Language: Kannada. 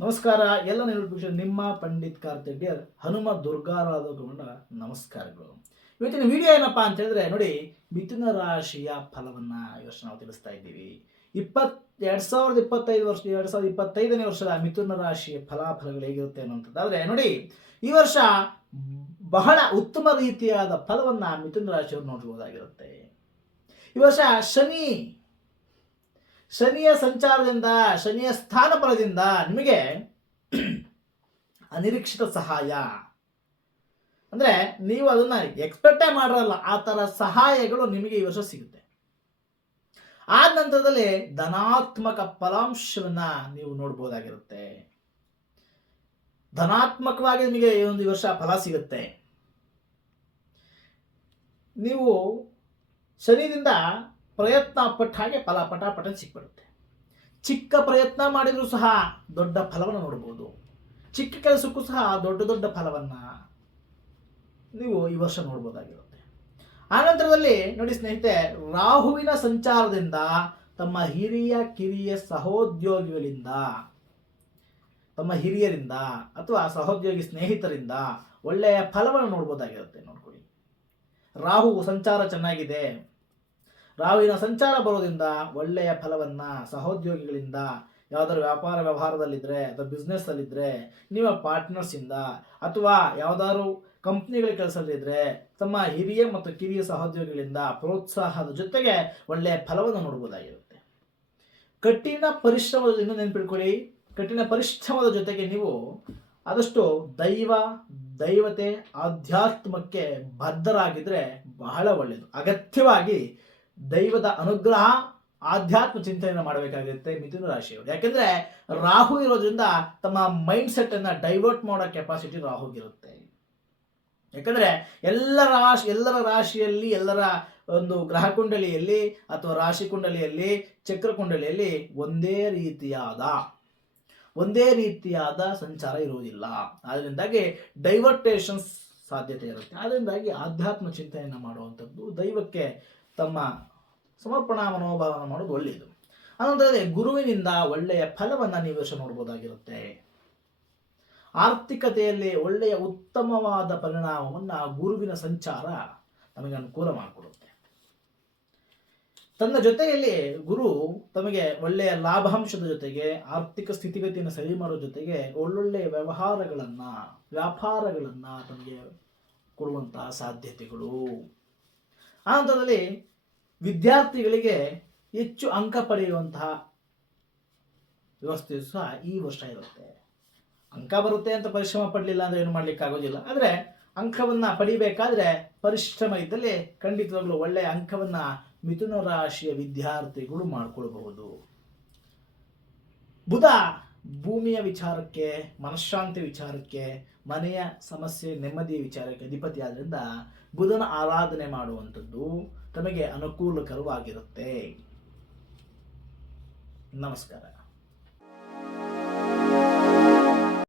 ನಮಸ್ಕಾರ, ಎಲ್ಲ ನಿರೂಪಕ್ಷ ನಿಮ್ಮ ಪಂಡಿತ್ ಕಾರ್ತಿಡಿಯರ್ ಹನುಮ ದುರ್ಗಾರಾಧಕೊಂಡ ನಮಸ್ಕಾರಗಳು. ಇವತ್ತಿನ ವಿಡಿಯೋ ಏನಪ್ಪಾ ಅಂತ ಹೇಳಿದ್ರೆ, ನೋಡಿ, ಮಿಥುನ ರಾಶಿಯ ಫಲವನ್ನ ಇವತ್ತು ನಾವು ತಿಳಿಸ್ತಾ ಇದ್ದೀವಿ. ಇಪ್ಪತ್ ಎರಡ್ ಸಾವಿರದ ಇಪ್ಪತ್ತೈದು ವರ್ಷ ಎರಡ್ ಸಾವಿರದ ಇಪ್ಪತ್ತೈದನೇ ವರ್ಷದ ಮಿಥುನ ರಾಶಿಯ ಫಲಾಫಲಗಳು ಹೇಗಿರುತ್ತೆ ಅನ್ನುವಂಥದ್ದಾದ್ರೆ, ನೋಡಿ, ಈ ವರ್ಷ ಬಹಳ ಉತ್ತಮ ರೀತಿಯಾದ ಫಲವನ್ನ ಮಿಥುನ ರಾಶಿಯವರು ನೋಡಬಹುದಾಗಿರುತ್ತೆ ಈ ವರ್ಷ ಶನಿ, ಶನಿಯ ಸಂಚಾರದಿಂದ, ಶನಿಯ ಸ್ಥಾನ ಫಲದಿಂದ ನಿಮಗೆ ಅನಿರೀಕ್ಷಿತ ಸಹಾಯ. ಅಂದ್ರೆ ನೀವು ಅದನ್ನ ಎಕ್ಸ್ಪೆಕ್ಟೇ ಮಾಡಿರಲ್ಲ, ಆ ಥರ ಸಹಾಯಗಳು ನಿಮಗೆ ಈ ವರ್ಷ ಸಿಗುತ್ತೆ. ಆದ ನಂತರದಲ್ಲಿ ಧನಾತ್ಮಕ ಫಲಾಂಶವನ್ನ ನೀವು ನೋಡ್ಬೋದಾಗಿರುತ್ತೆ. ಧನಾತ್ಮಕವಾಗಿ ನಿಮಗೆ ಈ ಒಂದು ವರ್ಷ ಫಲ ಸಿಗುತ್ತೆ. ನೀವು ಶನಿದಿಂದ ಪ್ರಯತ್ನ ಪಟ್ಟ ಹಾಗೆ ಫಲ ಪಟಾಪಟ ಸಿಕ್ಬಿಡುತ್ತೆ. ಚಿಕ್ಕ ಪ್ರಯತ್ನ ಮಾಡಿದರೂ ಸಹ ದೊಡ್ಡ ಫಲವನ್ನು ನೋಡ್ಬೋದು. ಚಿಕ್ಕ ಕೆಲಸಕ್ಕೂ ಸಹ ದೊಡ್ಡ ದೊಡ್ಡ ಫಲವನ್ನು ನೀವು ಈ ವರ್ಷ ನೋಡ್ಬೋದಾಗಿರುತ್ತೆ. ಆನಂತರದಲ್ಲಿ ನೋಡಿ ಸ್ನೇಹಿತೆ ರಾಹುವಿನ ಸಂಚಾರದಿಂದ ತಮ್ಮ ಹಿರಿಯ ಕಿರಿಯ ಸಹೋದ್ಯೋಗಿಗಳಿಂದ, ತಮ್ಮ ಹಿರಿಯರಿಂದ ಅಥವಾ ಸಹೋದ್ಯೋಗಿ ಸ್ನೇಹಿತರಿಂದ ಒಳ್ಳೆಯ ಫಲವನ್ನು ನೋಡ್ಬೋದಾಗಿರುತ್ತೆ ನೋಡ್ಕೊಳ್ಳಿ. ರಾಹು ಸಂಚಾರ ಚೆನ್ನಾಗಿದೆ. ರಾಹುವಿನ ಸಂಚಾರ ಬರೋದ್ರಿಂದ ಒಳ್ಳೆಯ ಫಲವನ್ನು ಸಹೋದ್ಯೋಗಿಗಳಿಂದ, ಯಾವುದಾದ್ರು ವ್ಯಾಪಾರ ವ್ಯವಹಾರದಲ್ಲಿದ್ದರೆ ಅಥವಾ ಬಿಸ್ನೆಸ್ಸಲ್ಲಿದ್ದರೆ ನಿಮ್ಮ ಪಾರ್ಟ್ನರ್ಸಿಂದ ಅಥವಾ ಯಾವುದಾದ್ರು ಕಂಪ್ನಿಗಳ ಕೆಲಸದಲ್ಲಿದ್ದರೆ ತಮ್ಮ ಹಿರಿಯ ಮತ್ತು ಕಿರಿಯ ಸಹೋದ್ಯೋಗಿಗಳಿಂದ ಪ್ರೋತ್ಸಾಹದ ಜೊತೆಗೆ ಒಳ್ಳೆಯ ಫಲವನ್ನು ನೋಡಬಹುದಾಗಿರುತ್ತೆ ಕಠಿಣ ಪರಿಶ್ರಮದಿಂದ ನೆನ್ಪಿಟ್ಕೊಳ್ಳಿ. ಕಠಿಣ ಪರಿಶ್ರಮದ ಜೊತೆಗೆ ನೀವು ಆದಷ್ಟು ದೈವ ದೈವತೆ ಆಧ್ಯಾತ್ಮಕ್ಕೆ ಬದ್ಧರಾಗಿದ್ರೆ ಬಹಳ ಒಳ್ಳೆಯದು ಅಗತ್ಯವಾಗಿ ದೈವದ ಅನುಗ್ರಹ ಆಧ್ಯಾತ್ಮ ಚಿಂತನೆಯನ್ನು ಮಾಡಬೇಕಾಗುತ್ತೆ ಮಿಥುನ ರಾಶಿಯವರು. ಯಾಕೆಂದ್ರೆ ರಾಹು ಇರೋದ್ರಿಂದ ತಮ್ಮ ಮೈಂಡ್ ಸೆಟ್ ಅನ್ನ ಡೈವರ್ಟ್ ಮಾಡೋ ಕೆಪಾಸಿಟಿ ರಾಹುಗಿರುತ್ತೆ. ಯಾಕಂದ್ರೆ ಎಲ್ಲ ರಾಶಿ, ಎಲ್ಲರ ರಾಶಿಯಲ್ಲಿ, ಎಲ್ಲರ ಒಂದು ಗ್ರಹ ಕುಂಡಲಿಯಲ್ಲಿ ಅಥವಾ ರಾಶಿ ಕುಂಡಲಿಯಲ್ಲಿ, ಚಕ್ರ ಕುಂಡಲಿಯಲ್ಲಿ ಒಂದೇ ರೀತಿಯಾದ ಒಂದೇ ರೀತಿಯಾದ ಸಂಚಾರ ಇರುವುದಿಲ್ಲ. ಅದರಿಂದಾಗಿ ಡೈವರ್ಟೇಷನ್ಸ್ ಸಾಧ್ಯತೆ ಇರುತ್ತೆ. ಅದರಿಂದಾಗಿ ಆಧ್ಯಾತ್ಮ ಚಿಂತನೆಯನ್ನು ಮಾಡುವಂಥದ್ದು ದೈವಕ್ಕೆ ತಮ್ಮ ಸಮರ್ಪಣಾ ಮನೋಭಾವನ ಮಾಡೋದು ಒಳ್ಳೆಯದು. ಅನಂತರದೇ ಗುರುವಿನಿಂದ ಒಳ್ಳೆಯ ಫಲವನ್ನು ನೀವು ವರ್ಷ ನೋಡ್ಬೋದಾಗಿರುತ್ತೆ. ಆರ್ಥಿಕತೆಯಲ್ಲಿ ಒಳ್ಳೆಯ ಉತ್ತಮವಾದ ಪರಿಣಾಮವನ್ನು ಗುರುವಿನ ಸಂಚಾರ ನಮಗೆ ಅನುಕೂಲ ಮಾಡಿಕೊಡುತ್ತೆ. ತನ್ನ ಜೊತೆಯಲ್ಲಿ ಗುರು ತಮಗೆ ಒಳ್ಳೆಯ ಲಾಭಾಂಶದ ಜೊತೆಗೆ ಆರ್ಥಿಕ ಸ್ಥಿತಿಗತಿಯನ್ನು ಸರಿ ಮಾಡೋ ಜೊತೆಗೆ ಒಳ್ಳೊಳ್ಳೆಯ ವ್ಯವಹಾರಗಳನ್ನ, ವ್ಯಾಪಾರಗಳನ್ನ ತಮಗೆ ಕೊಡುವಂತಹ ಸಾಧ್ಯತೆಗಳು. ಆನಂತರದಲ್ಲಿ ವಿದ್ಯಾರ್ಥಿಗಳಿಗೆ ಹೆಚ್ಚು ಅಂಕ ಪಡೆಯುವಂತಹ ವ್ಯವಸ್ಥೆಯು ಸಹ ಈ ವರ್ಷ ಇರುತ್ತೆ. ಅಂಕ ಬರುತ್ತೆ ಅಂತ ಪರಿಶ್ರಮ ಪಡಲಿಲ್ಲ ಅಂದ್ರೆ ಏನು ಮಾಡ್ಲಿಕ್ಕೆ ಆಗೋದಿಲ್ಲ ಆದರೆ ಅಂಕವನ್ನ ಪಡಿಬೇಕಾದ್ರೆ ಪರಿಶ್ರಮ ಇದ್ದಲ್ಲಿ ಖಂಡಿತವಾಗ್ಲೂ ಒಳ್ಳೆಯ ಅಂಕವನ್ನ ಮಿಥುನ ರಾಶಿಯ ವಿದ್ಯಾರ್ಥಿಗಳು ಮಾಡಿಕೊಳ್ಬಹುದು. ಬುಧ ಭೂಮಿಯ ವಿಚಾರಕ್ಕೆ ಮನಃಶಾಂತಿ ವಿಚಾರಕ್ಕೆ, ಮನೆಯ ಸಮಸ್ಯೆ, ನೆಮ್ಮದಿಯ ವಿಚಾರಕ್ಕೆ ಅಧಿಪತಿ ಆದ್ದರಿಂದ ಬುಧನ ಆರಾಧನೆ ಮಾಡುವಂಥದ್ದು ತಮಗೆ ಅನುಕೂಲಕರವಾಗಿರುತ್ತೆ. ನಮಸ್ಕಾರ.